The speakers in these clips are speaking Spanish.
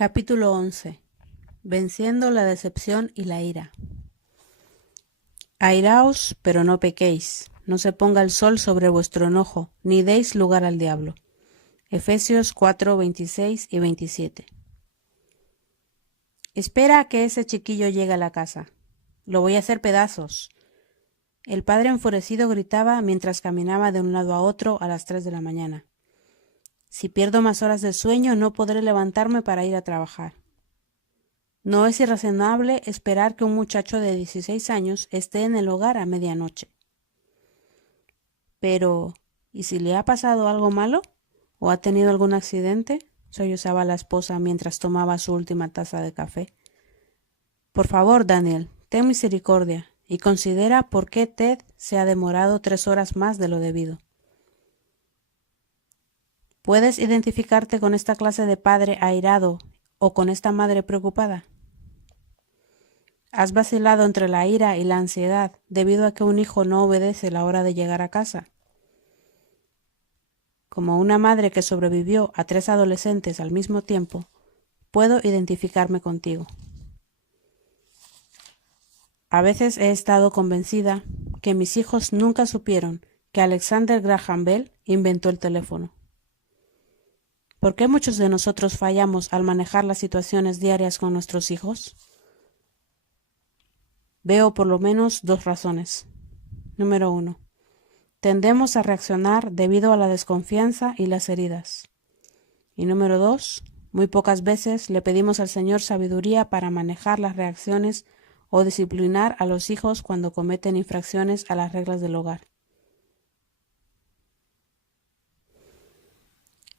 Capítulo 11. Venciendo la decepción y la ira. Airaos, pero no pequéis, no se ponga el sol sobre vuestro enojo, ni deis lugar al diablo. Efesios 4, 26 y 27. Espera a que ese chiquillo llegue a la casa. Lo voy a hacer pedazos. El padre enfurecido gritaba mientras caminaba de un lado a otro a las 3 de la mañana. Si pierdo más horas de sueño, no podré levantarme para ir a trabajar. No es irrazonable esperar que un muchacho de 16 años esté en el hogar a medianoche. Pero, ¿y si le ha pasado algo malo? ¿O ha tenido algún accidente? Sollozaba la esposa mientras tomaba su última taza de café. Por favor, Daniel, ten misericordia y considera por qué Ted se ha demorado 3 horas más de lo debido. ¿Puedes identificarte con esta clase de padre airado o con esta madre preocupada? ¿Has vacilado entre la ira y la ansiedad debido a que un hijo no obedece la hora de llegar a casa? Como una madre que sobrevivió a 3 adolescentes al mismo tiempo, puedo identificarme contigo. A veces he estado convencida que mis hijos nunca supieron que Alexander Graham Bell inventó el teléfono. ¿Por qué muchos de nosotros fallamos al manejar las situaciones diarias con nuestros hijos? Veo por lo menos 2 razones. Número 1. Tendemos a reaccionar debido a la desconfianza y las heridas. Y número 2. Muy pocas veces le pedimos al Señor sabiduría para manejar las reacciones o disciplinar a los hijos cuando cometen infracciones a las reglas del hogar.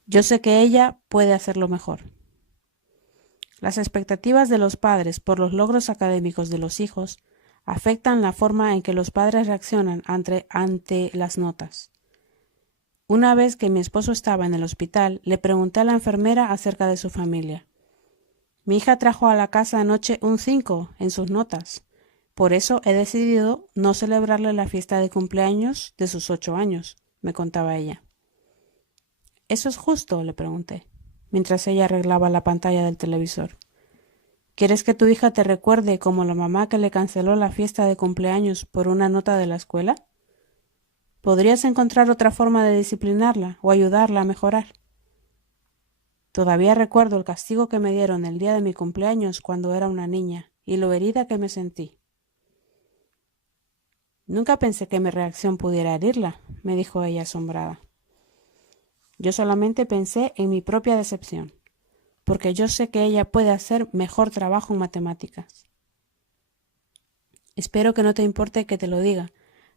Yo sé que ella puede hacerlo mejor. Las expectativas de los padres por los logros académicos de los hijos afectan la forma en que los padres reaccionan ante las notas. Una vez que mi esposo estaba en el hospital, le pregunté a la enfermera acerca de su familia. Mi hija trajo a la casa anoche un 5 en sus notas. Por eso he decidido no celebrarle la fiesta de cumpleaños de sus 8 años, me contaba ella. ¿Eso es justo?, le pregunté, mientras ella arreglaba la pantalla del televisor. ¿Quieres que tu hija te recuerde como la mamá que le canceló la fiesta de cumpleaños por una nota de la escuela? ¿Podrías encontrar otra forma de disciplinarla o ayudarla a mejorar? Todavía recuerdo el castigo que me dieron el día de mi cumpleaños cuando era una niña y lo herida que me sentí. Nunca pensé que mi reacción pudiera herirla, me dijo ella asombrada. Yo solamente pensé en mi propia decepción, porque yo sé que ella puede hacer mejor trabajo en matemáticas. Espero que no te importe que te lo diga,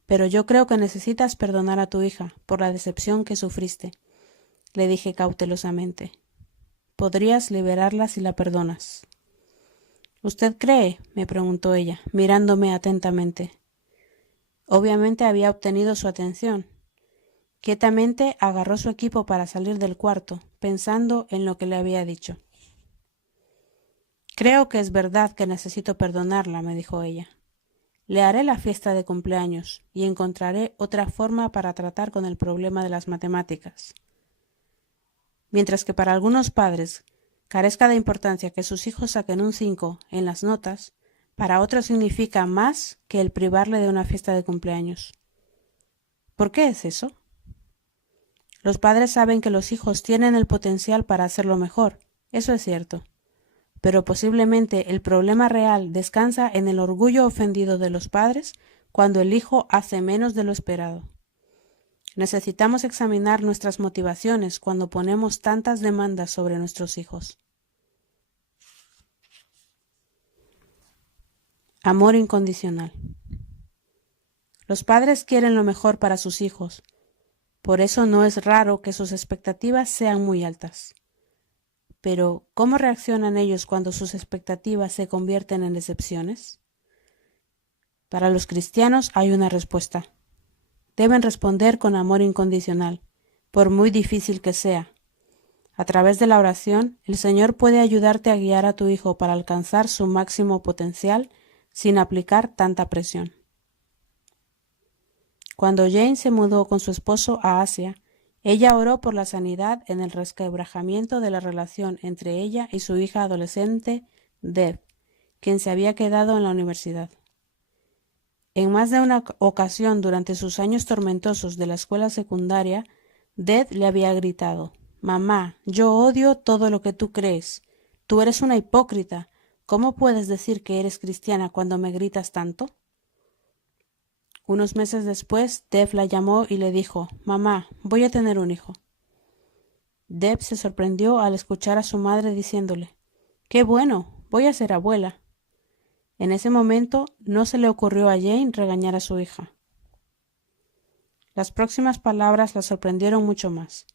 pero yo creo que necesitas perdonar a tu hija por la decepción que sufriste, le dije cautelosamente. Podrías liberarla si la perdonas. ¿Usted cree?, me preguntó ella, mirándome atentamente. Obviamente había obtenido su atención. Quietamente agarró su equipo para salir del cuarto, pensando en lo que le había dicho. Creo que es verdad que necesito perdonarla, me dijo ella. Le haré la fiesta de cumpleaños y encontraré otra forma para tratar con el problema de las matemáticas. Mientras que para algunos padres carezca de importancia que sus hijos saquen un 5 en las notas, para otros significa más que el privarle de una fiesta de cumpleaños. ¿Por qué es eso? Los padres saben que los hijos tienen el potencial para hacerlo mejor, eso es cierto. Pero posiblemente el problema real descansa en el orgullo ofendido de los padres cuando el hijo hace menos de lo esperado. Necesitamos examinar nuestras motivaciones cuando ponemos tantas demandas sobre nuestros hijos. Amor incondicional. Los padres quieren lo mejor para sus hijos. Por eso no es raro que sus expectativas sean muy altas. Pero, ¿cómo reaccionan ellos cuando sus expectativas se convierten en decepciones? Para los cristianos hay una respuesta. Deben responder con amor incondicional, por muy difícil que sea. A través de la oración, el Señor puede ayudarte a guiar a tu hijo para alcanzar su máximo potencial sin aplicar tanta presión. Cuando Jane se mudó con su esposo a Asia, Ella oró por la sanidad en el resquebrajamiento de la relación entre ella y su hija adolescente, Deb, quien se había quedado en la universidad. En más de una ocasión durante sus años tormentosos de la escuela secundaria, Deb le había gritado: «Mamá, yo odio todo lo que tú crees. Tú eres una hipócrita. ¿Cómo puedes decir que eres cristiana cuando me gritas tanto?» Unos meses después, Deb la llamó y le dijo: «Mamá, voy a tener un hijo». Deb se sorprendió al escuchar a su madre diciéndole: «¡Qué bueno! Voy a ser abuela». En ese momento no se le ocurrió a Jane regañar a su hija. Las próximas palabras la sorprendieron mucho más.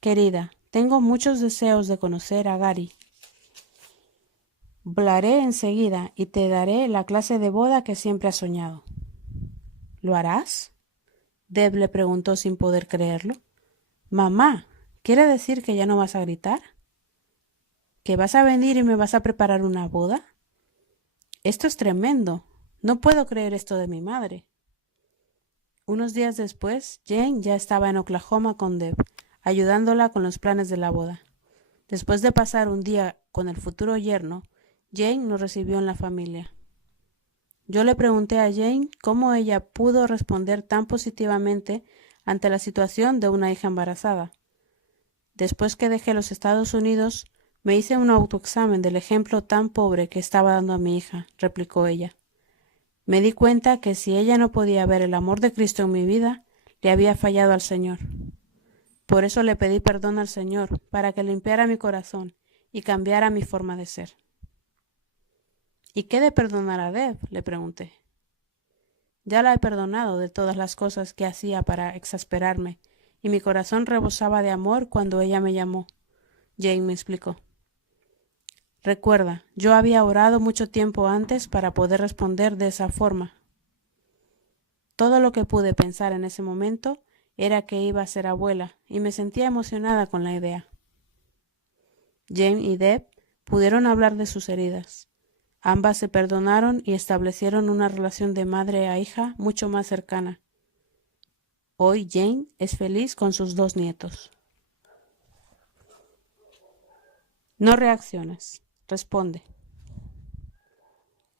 «Querida, tengo muchos deseos de conocer a Gary. Hablaré enseguida y te daré la clase de boda que siempre has soñado». «¿Lo harás?», Deb le preguntó sin poder creerlo. «Mamá, ¿quiere decir que ya no vas a gritar? ¿Que vas a venir y me vas a preparar una boda? Esto es tremendo. No puedo creer esto de mi madre». Unos días después, Jane ya estaba en Oklahoma con Deb, ayudándola con los planes de la boda. Después de pasar un día con el futuro yerno, Jane nos recibió en la familia. Yo le pregunté a Jane cómo ella pudo responder tan positivamente ante la situación de una hija embarazada. Después que dejé los Estados Unidos, me hice un autoexamen del ejemplo tan pobre que estaba dando a mi hija, replicó ella. Me di cuenta que si ella no podía ver el amor de Cristo en mi vida, le había fallado al Señor. Por eso le pedí perdón al Señor, para que limpiara mi corazón y cambiara mi forma de ser. ¿Y qué de perdonar a Deb?, le pregunté. Ya la he perdonado de todas las cosas que hacía para exasperarme, y mi corazón rebosaba de amor cuando ella me llamó. Jane me explicó. Recuerda, yo había orado mucho tiempo antes para poder responder de esa forma. Todo lo que pude pensar en ese momento era que iba a ser abuela, y me sentía emocionada con la idea. Jane y Deb pudieron hablar de sus heridas. Ambas se perdonaron y establecieron una relación de madre a hija mucho más cercana. Hoy Jane es feliz con sus 2 nietos. No reacciones. Responde.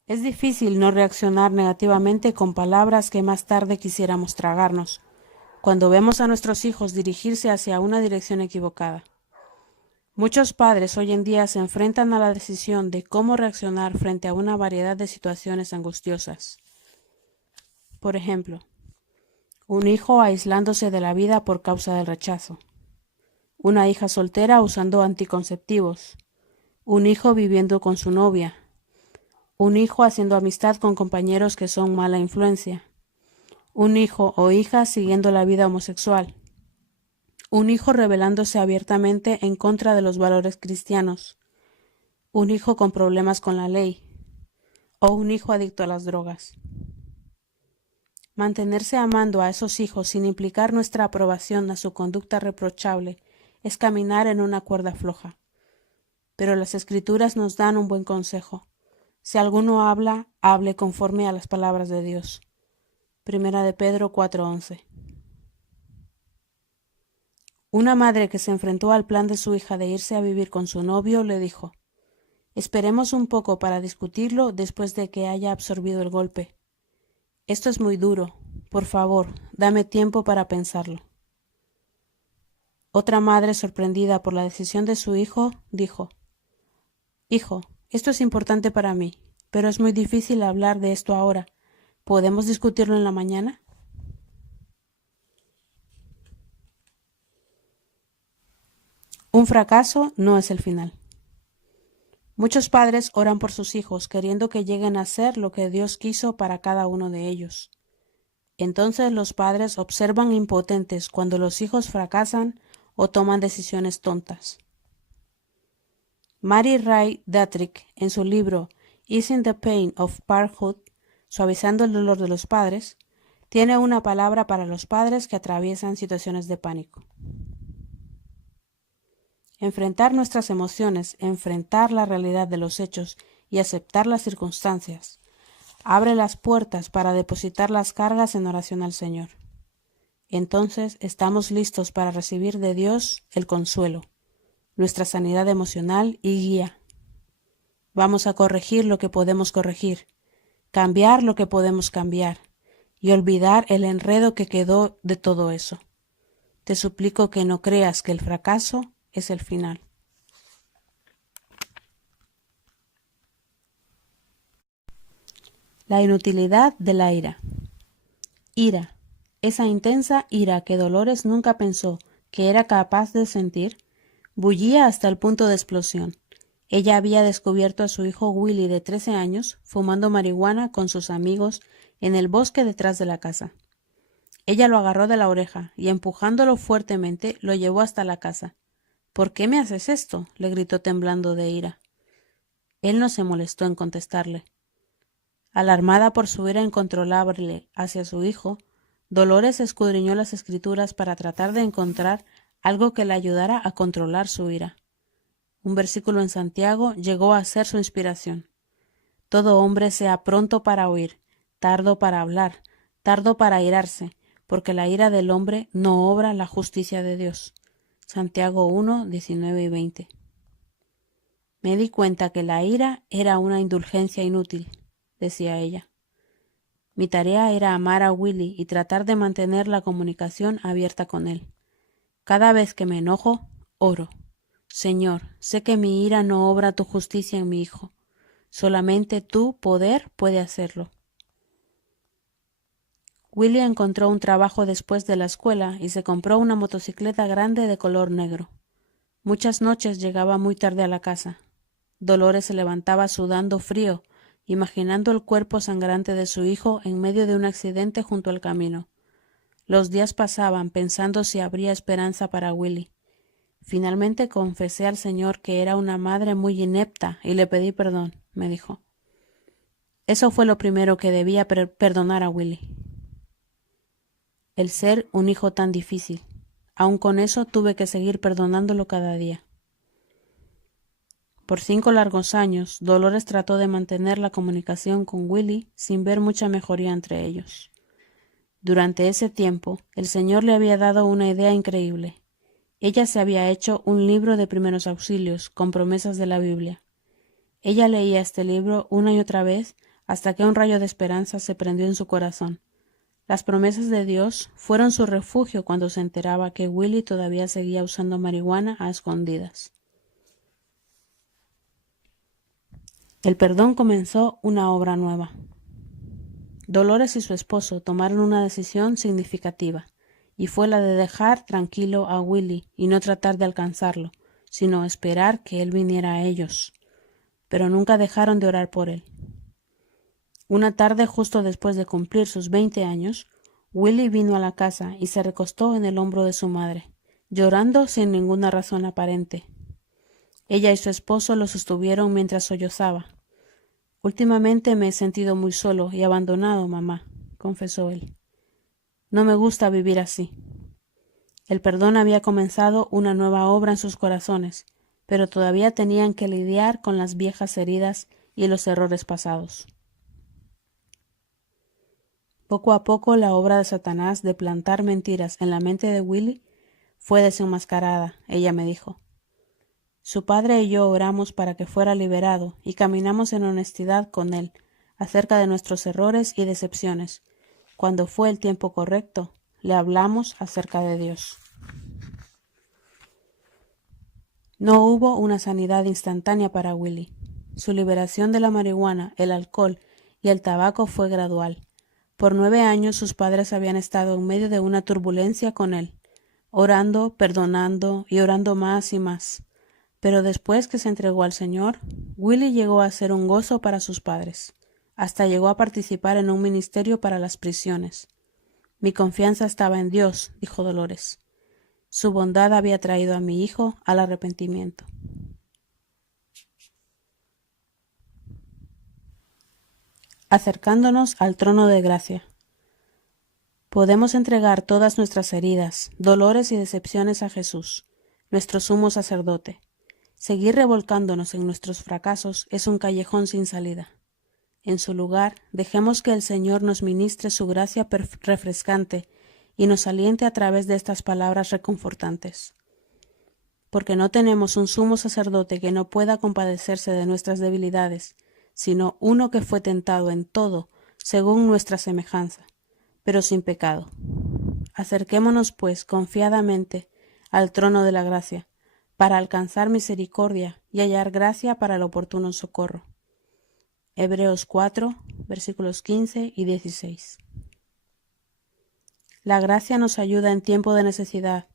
Es difícil no reaccionar negativamente con palabras que más tarde quisiéramos tragarnos, cuando vemos a nuestros hijos dirigirse hacia una dirección equivocada. Muchos padres hoy en día se enfrentan a la decisión de cómo reaccionar frente a una variedad de situaciones angustiosas. Por ejemplo, un hijo aislándose de la vida por causa del rechazo, una hija soltera usando anticonceptivos, un hijo viviendo con su novia, un hijo haciendo amistad con compañeros que son mala influencia, un hijo o hija siguiendo la vida homosexual, un hijo rebelándose abiertamente en contra de los valores cristianos, un hijo con problemas con la ley, o un hijo adicto a las drogas. Mantenerse amando a esos hijos sin implicar nuestra aprobación a su conducta reprochable es caminar en una cuerda floja. Pero las Escrituras nos dan un buen consejo. Si alguno habla, hable conforme a las palabras de Dios. Primera de Pedro 4:11. Una madre que se enfrentó al plan de su hija de irse a vivir con su novio le dijo: «Esperemos un poco para discutirlo después de que haya absorbido el golpe. Esto es muy duro. Por favor, dame tiempo para pensarlo». Otra madre, sorprendida por la decisión de su hijo, dijo: «Hijo, esto es importante para mí, pero es muy difícil hablar de esto ahora. ¿Podemos discutirlo en la mañana?». Un fracaso no es el final. Muchos padres oran por sus hijos queriendo que lleguen a ser lo que Dios quiso para cada uno de ellos. Entonces los padres observan impotentes cuando los hijos fracasan o toman decisiones tontas. Mary Ray Datrick, en su libro Easing the Pain of Parenthood, suavizando el dolor de los padres, tiene una palabra para los padres que atraviesan situaciones de pánico. Enfrentar nuestras emociones, enfrentar la realidad de los hechos y aceptar las circunstancias, abre las puertas para depositar las cargas en oración al Señor. entonces estamos listos para recibir de Dios el consuelo, nuestra sanidad emocional y guía. Vamos a corregir lo que podemos corregir, cambiar lo que podemos cambiar y olvidar el enredo que quedó de todo eso. Te suplico que no creas que el fracaso es el final. La inutilidad de la ira. Ira, esa intensa ira que Dolores nunca pensó que era capaz de sentir, bullía hasta el punto de explosión. Ella había descubierto a su hijo Willy de 13 años fumando marihuana con sus amigos en el bosque detrás de la casa. Ella lo agarró de la oreja y empujándolo fuertemente lo llevó hasta la casa. —¿Por qué me haces esto? —le gritó temblando de ira. Él no se molestó en contestarle. Alarmada por su ira incontrolable hacia su hijo, Dolores escudriñó las escrituras para tratar de encontrar algo que le ayudara a controlar su ira. Un versículo en Santiago llegó a ser su inspiración. Todo hombre sea pronto para oír, tardo para hablar, tardo para airarse, porque la ira del hombre no obra la justicia de Dios. Santiago 1, 19 y 20. Me di cuenta que la ira era una indulgencia inútil, decía ella. Mi tarea era amar a Willy y tratar de mantener la comunicación abierta con él. Cada vez que me enojo, oro. Señor, sé que mi ira no obra tu justicia en mi hijo. Solamente tu poder puede hacerlo. Willy encontró un trabajo después de la escuela y se compró una motocicleta grande de color negro. Muchas noches llegaba muy tarde a la casa. Dolores se levantaba sudando frío, imaginando el cuerpo sangrante de su hijo en medio de un accidente junto al camino. Los días pasaban pensando si habría esperanza para Willy. Finalmente confesé al Señor que era una madre muy inepta y le pedí perdón, me dijo. Eso fue lo primero que debía perdonar a Willy. El ser un hijo tan difícil. Aun con eso tuve que seguir perdonándolo cada día. Por 5 largos años, Dolores trató de mantener la comunicación con Willy sin ver mucha mejoría entre ellos. Durante ese tiempo, el Señor le había dado una idea increíble. Ella se había hecho un libro de primeros auxilios con promesas de la Biblia. Ella leía este libro una y otra vez hasta que un rayo de esperanza se prendió en su corazón. Las promesas de Dios fueron su refugio cuando se enteraba que Willy todavía seguía usando marihuana a escondidas. El perdón comenzó una obra nueva. Dolores y su esposo tomaron una decisión significativa, y fue la de dejar tranquilo a Willy y no tratar de alcanzarlo, sino esperar que él viniera a ellos. Pero nunca dejaron de orar por él. Una tarde, justo después de cumplir sus 20 años, Willy vino a la casa y se recostó en el hombro de su madre, llorando sin ninguna razón aparente. Ella y su esposo lo sostuvieron mientras sollozaba. Últimamente me he sentido muy solo y abandonado, mamá, confesó él. No me gusta vivir así. El perdón había comenzado una nueva obra en sus corazones, pero todavía tenían que lidiar con las viejas heridas y los errores pasados. Poco a poco la obra de Satanás de plantar mentiras en la mente de Willy fue desenmascarada, ella me dijo. Su padre y yo oramos para que fuera liberado y caminamos en honestidad con él acerca de nuestros errores y decepciones. Cuando fue el tiempo correcto, le hablamos acerca de Dios. No hubo una sanidad instantánea para Willy. Su liberación de la marihuana, el alcohol y el tabaco fue gradual. Por 9 años sus padres habían estado en medio de una turbulencia con él, orando, perdonando y orando más y más. Pero después que se entregó al Señor, Willy llegó a ser un gozo para sus padres. Hasta llegó a participar en un ministerio para las prisiones. Mi confianza estaba en Dios, dijo Dolores. Su bondad había traído a mi hijo al arrepentimiento. Acercándonos al trono de gracia. Podemos entregar todas nuestras heridas, dolores y decepciones a Jesús, nuestro sumo sacerdote. Seguir revolcándonos en nuestros fracasos es un callejón sin salida. En su lugar, dejemos que el Señor nos ministre su gracia refrescante y nos aliente a través de estas palabras reconfortantes. Porque no tenemos un sumo sacerdote que no pueda compadecerse de nuestras debilidades, sino uno que fue tentado en todo, según nuestra semejanza, pero sin pecado. Acerquémonos, pues, confiadamente al trono de la gracia, para alcanzar misericordia y hallar gracia para el oportuno socorro. Hebreos 4, versículos 15 y 16. La gracia nos ayuda en tiempo de necesidad.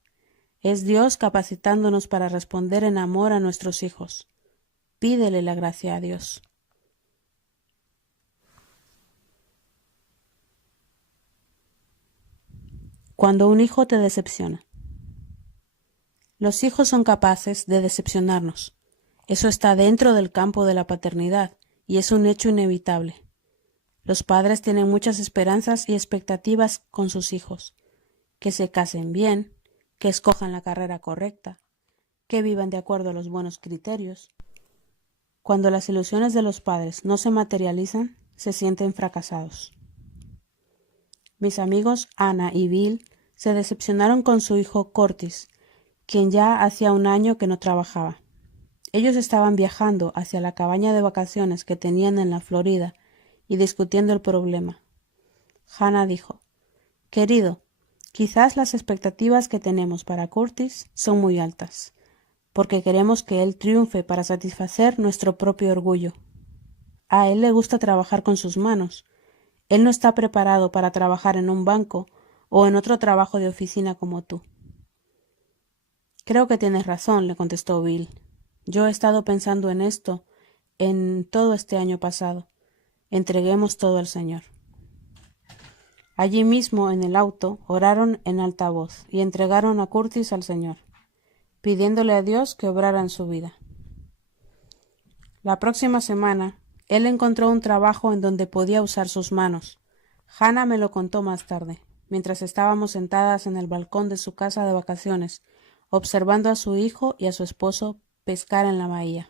Es Dios capacitándonos para responder en amor a nuestros hijos. Pídele la gracia a Dios. Cuando un hijo te decepciona. Los hijos son capaces de decepcionarnos. Eso está dentro del campo de la paternidad y es un hecho inevitable. Los padres tienen muchas esperanzas y expectativas con sus hijos. Que se casen bien, que escojan la carrera correcta, que vivan de acuerdo a los buenos criterios. Cuando las ilusiones de los padres no se materializan, se sienten fracasados. Mis amigos Anna y Bill se decepcionaron con su hijo Curtis, quien ya hacía un año que no trabajaba. Ellos estaban viajando hacia la cabaña de vacaciones que tenían en la Florida y discutiendo el problema. Hannah dijo: «Querido, quizás las expectativas que tenemos para Curtis son muy altas, porque queremos que él triunfe para satisfacer nuestro propio orgullo. A él le gusta trabajar con sus manos. Él no está preparado para trabajar en un banco o en otro trabajo de oficina como tú». «Creo que tienes razón», le contestó Bill. «Yo he estado pensando en esto en todo este año pasado. Entreguemos todo al Señor». Allí mismo, en el auto, oraron en alta voz y entregaron a Curtis al Señor, pidiéndole a Dios que obrara en su vida. La próxima semana, él encontró un trabajo en donde podía usar sus manos. Hannah me lo contó más tarde, mientras estábamos sentadas en el balcón de su casa de vacaciones, observando a su hijo y a su esposo pescar en la bahía.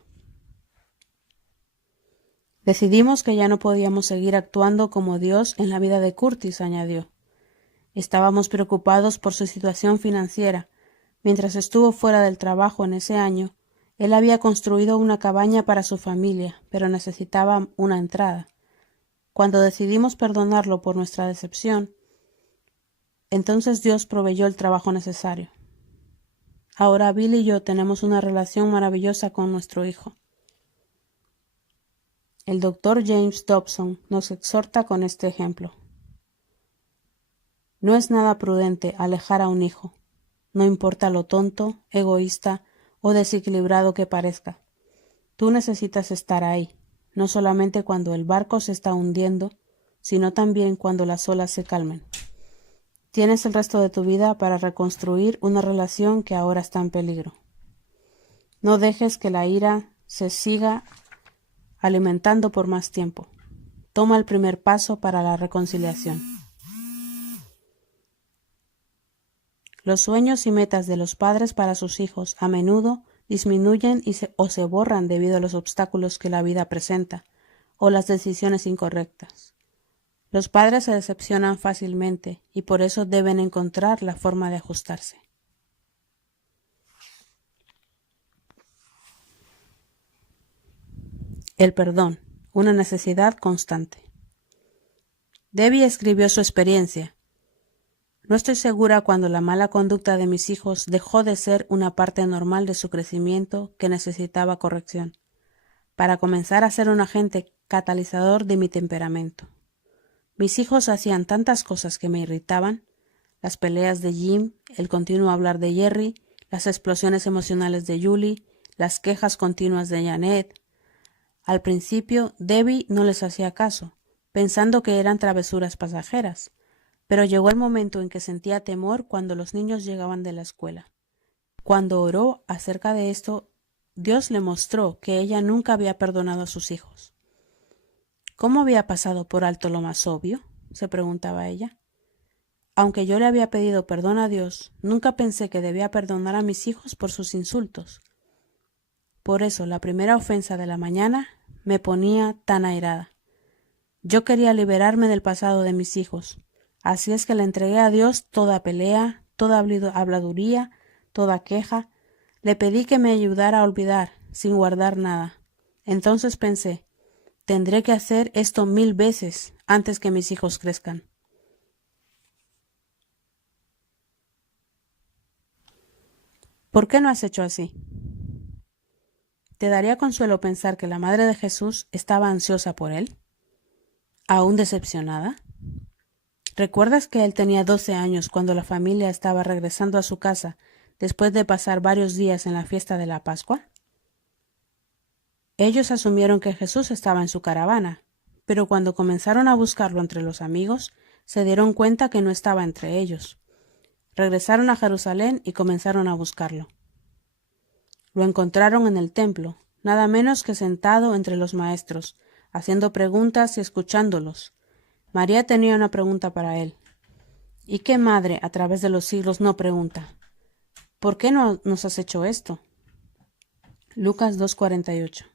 «Decidimos que ya no podíamos seguir actuando como Dios en la vida de Curtis», añadió. «Estábamos preocupados por su situación financiera. Mientras estuvo fuera del trabajo en ese año, él había construido una cabaña para su familia, pero necesitaba una entrada. Cuando decidimos perdonarlo por nuestra decepción, entonces Dios proveyó el trabajo necesario. Ahora Bill y yo tenemos una relación maravillosa con nuestro hijo». El doctor James Dobson nos exhorta con este ejemplo. No es nada prudente alejar a un hijo, no importa lo tonto, egoísta o desequilibrado que parezca. Tú necesitas estar ahí, no solamente cuando el barco se está hundiendo, sino también cuando las olas se calmen. Tienes el resto de tu vida para reconstruir una relación que ahora está en peligro. No dejes que la ira se siga alimentando por más tiempo. Toma el primer paso para la reconciliación. Los sueños y metas de los padres para sus hijos a menudo disminuyen o se borran debido a los obstáculos que la vida presenta o las decisiones incorrectas. Los padres se decepcionan fácilmente y por eso deben encontrar la forma de ajustarse. El perdón, una necesidad constante. Debbie escribió su experiencia. «No estoy segura cuando la mala conducta de mis hijos dejó de ser una parte normal de su crecimiento que necesitaba corrección, para comenzar a ser un agente catalizador de mi temperamento. Mis hijos hacían tantas cosas que me irritaban, las peleas de Jim, el continuo hablar de Jerry, las explosiones emocionales de Julie, las quejas continuas de Janet. Al principio, Debbie no les hacía caso, pensando que eran travesuras pasajeras, pero llegó el momento en que sentía temor cuando los niños llegaban de la escuela. Cuando oró acerca de esto, Dios le mostró que ella nunca había perdonado a sus hijos. ¿Cómo había pasado por alto lo más obvio?, se preguntaba ella. Aunque yo le había pedido perdón a Dios, nunca pensé que debía perdonar a mis hijos por sus insultos. Por eso, la primera ofensa de la mañana me ponía tan airada. Yo quería liberarme del pasado de mis hijos, Así es que le entregué a Dios toda pelea, toda habladuría, toda queja. Le pedí que me ayudara a olvidar, sin guardar nada. Entonces pensé, tendré que hacer esto 1000 veces antes que mis hijos crezcan. ¿Por qué no has hecho así? ¿Te daría consuelo pensar que la madre de Jesús estaba ansiosa por él? ¿Aún decepcionada? ¿Recuerdas que él tenía 12 años cuando la familia estaba regresando a su casa después de pasar varios días en la fiesta de la Pascua? Ellos asumieron que Jesús estaba en su caravana, pero cuando comenzaron a buscarlo entre los amigos, se dieron cuenta que no estaba entre ellos. Regresaron a Jerusalén y comenzaron a buscarlo. Lo encontraron en el templo, nada menos que sentado entre los maestros, haciendo preguntas y escuchándolos. María tenía una pregunta para él. ¿Y qué madre a través de los siglos no pregunta? ¿Por qué no nos has hecho esto? Lucas 2:48.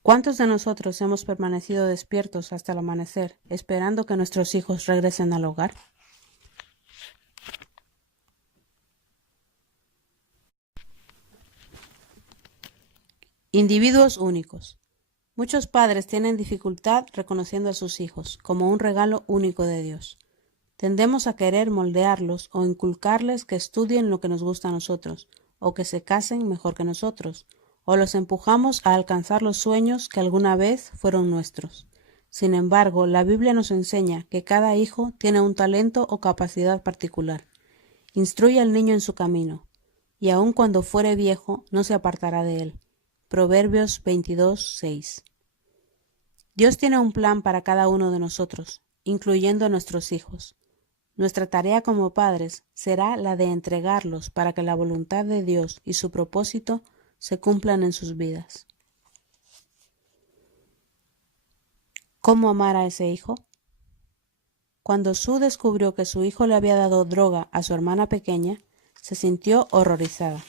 ¿Cuántos de nosotros hemos permanecido despiertos hasta el amanecer, esperando que nuestros hijos regresen al hogar? Individuos únicos. Muchos padres tienen dificultad reconociendo a sus hijos como un regalo único de Dios. Tendemos a querer moldearlos o inculcarles que estudien lo que nos gusta a nosotros, o que se casen mejor que nosotros, o los empujamos a alcanzar los sueños que alguna vez fueron nuestros. Sin embargo, la Biblia nos enseña que cada hijo tiene un talento o capacidad particular. Instruye al niño en su camino, y aun cuando fuere viejo, no se apartará de él. Proverbios 22:6. Dios tiene un plan para cada uno de nosotros, incluyendo a nuestros hijos. Nuestra tarea como padres será la de entregarlos para que la voluntad de Dios y su propósito se cumplan en sus vidas. ¿Cómo amar a ese hijo? Cuando Sue descubrió que su hijo le había dado droga a su hermana pequeña, se sintió horrorizada.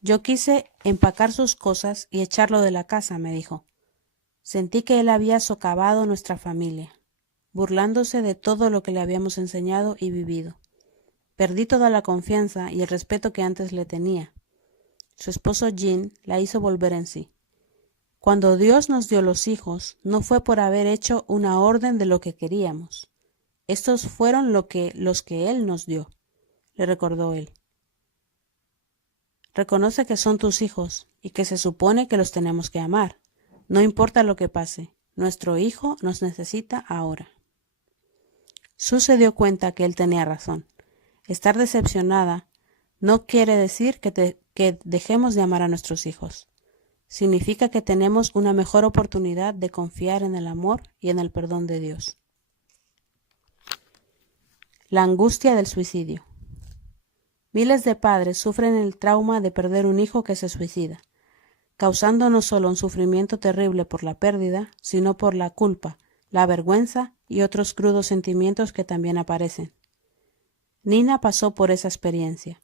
Yo quise empacar sus cosas y echarlo de la casa, me dijo. Sentí que él había socavado nuestra familia, burlándose de todo lo que le habíamos enseñado y vivido. Perdí toda la confianza y el respeto que antes le tenía. Su esposo Jean la hizo volver en sí. Cuando Dios nos dio los hijos, no fue por haber hecho una orden de lo que queríamos. Estos fueron los que Él nos dio, le recordó él. Reconoce que son tus hijos y que se supone que los tenemos que amar. No importa lo que pase, nuestro hijo nos necesita ahora. Sue se dio cuenta que él tenía razón. Estar decepcionada no quiere decir que dejemos de amar a nuestros hijos. Significa que tenemos una mejor oportunidad de confiar en el amor y en el perdón de Dios. La angustia del suicidio. Miles de padres sufren el trauma de perder un hijo que se suicida, causando no solo un sufrimiento terrible por la pérdida, sino por la culpa, la vergüenza y otros crudos sentimientos que también aparecen. Nina pasó por esa experiencia.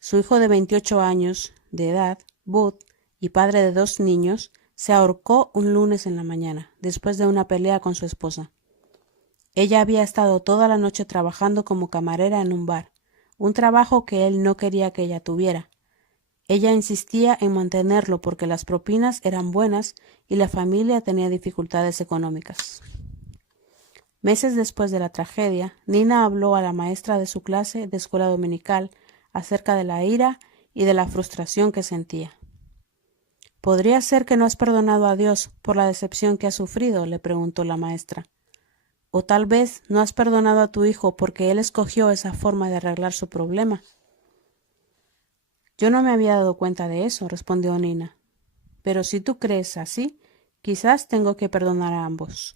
Su hijo de 28 años de edad, Bud, y padre de 2 niños, se ahorcó un lunes en la mañana, después de una pelea con su esposa. Ella había estado toda la noche trabajando como camarera en un bar, un trabajo que él no quería que ella tuviera. Ella insistía en mantenerlo porque las propinas eran buenas y la familia tenía dificultades económicas. Meses después de la tragedia, Nina habló a la maestra de su clase de escuela dominical acerca de la ira y de la frustración que sentía. ¿Podría ser que no has perdonado a Dios por la decepción que has sufrido?, le preguntó la maestra. O tal vez no has perdonado a tu hijo porque él escogió esa forma de arreglar su problema. Yo no me había dado cuenta de eso, respondió Nina. Pero si tú crees así, quizás tengo que perdonar a ambos.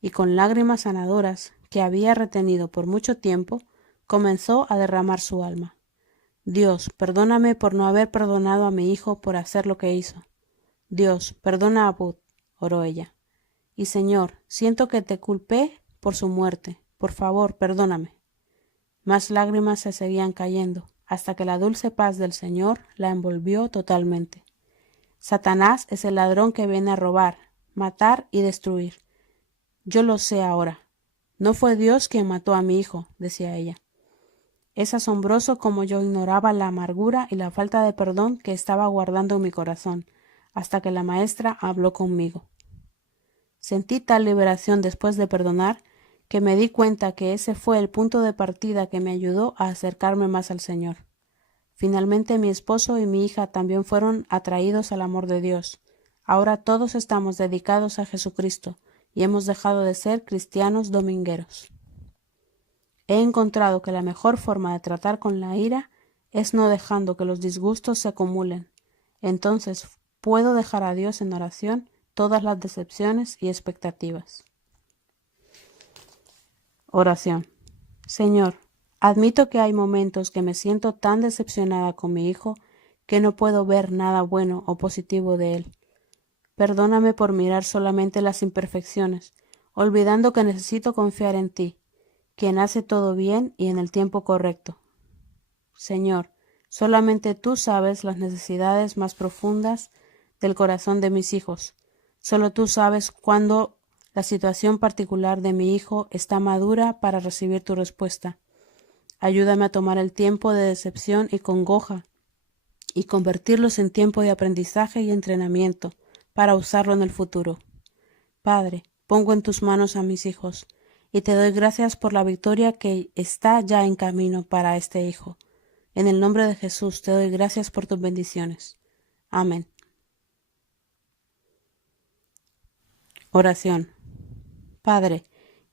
Y con lágrimas sanadoras que había retenido por mucho tiempo, comenzó a derramar su alma. Dios, perdóname por no haber perdonado a mi hijo por hacer lo que hizo. Dios, perdona a Bud, oró ella. Y Señor, siento que te culpé por su muerte. Por favor, perdóname. Más lágrimas se seguían cayendo, hasta que la dulce paz del Señor la envolvió totalmente. Satanás es el ladrón que viene a robar, matar y destruir. Yo lo sé ahora. No fue Dios quien mató a mi hijo, decía ella. Es asombroso cómo yo ignoraba la amargura y la falta de perdón que estaba guardando en mi corazón, hasta que la maestra habló conmigo. Sentí tal liberación después de perdonar que me di cuenta que ese fue el punto de partida que me ayudó a acercarme más al Señor. Finalmente mi esposo y mi hija también fueron atraídos al amor de Dios. Ahora todos estamos dedicados a Jesucristo y hemos dejado de ser cristianos domingueros. He encontrado que la mejor forma de tratar con la ira es no dejando que los disgustos se acumulen. Entonces puedo dejar a Dios en oración todas las decepciones y expectativas. Oración. Señor, admito que hay momentos que me siento tan decepcionada con mi hijo que no puedo ver nada bueno o positivo de él. Perdóname por mirar solamente las imperfecciones, olvidando que necesito confiar en ti, quien hace todo bien y en el tiempo correcto. Señor, solamente tú sabes las necesidades más profundas del corazón de mis hijos. Solo tú sabes cuándo la situación particular de mi hijo está madura para recibir tu respuesta. Ayúdame a tomar el tiempo de decepción y congoja y convertirlos en tiempo de aprendizaje y entrenamiento para usarlo en el futuro. Padre, pongo en tus manos a mis hijos y te doy gracias por la victoria que está ya en camino para este hijo. En el nombre de Jesús te doy gracias por tus bendiciones. Amén. Oración. Padre,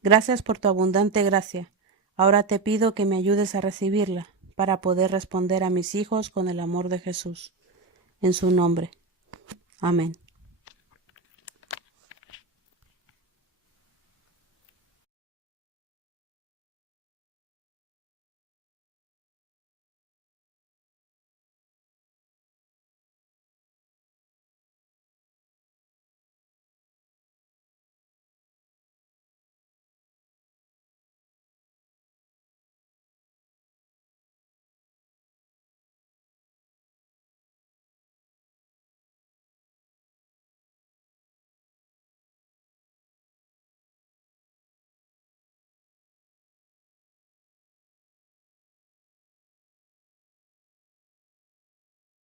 gracias por tu abundante gracia. Ahora te pido que me ayudes a recibirla para poder responder a mis hijos con el amor de Jesús. En su nombre. Amén.